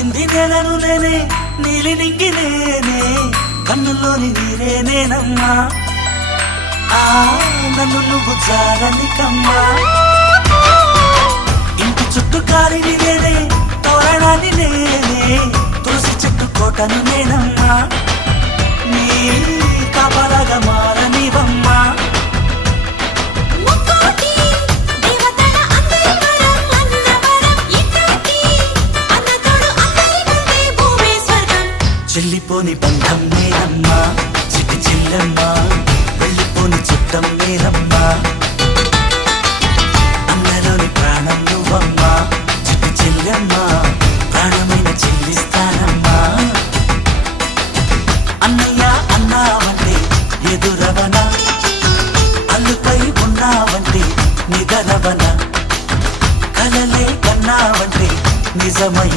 తాకింది నేలను నేనే నీలి నింగి నేనే కన్నుల్లోని నీరే నేనమ్మా నన్ను నువ్వు జారని కమ్మా ఇంటి చుట్టూ కాలిని నేనే తోరణాన్ని నేనే తులసి చెట్టు కోటను నేనమ్మా నీ కాపలాగా మారనివమ్మా చెల్లిపోని బంధం నేనమ్మా చిట్టి చెల్లెమ్మా వెళ్ళిపోని చిత్తం నేనమ్మా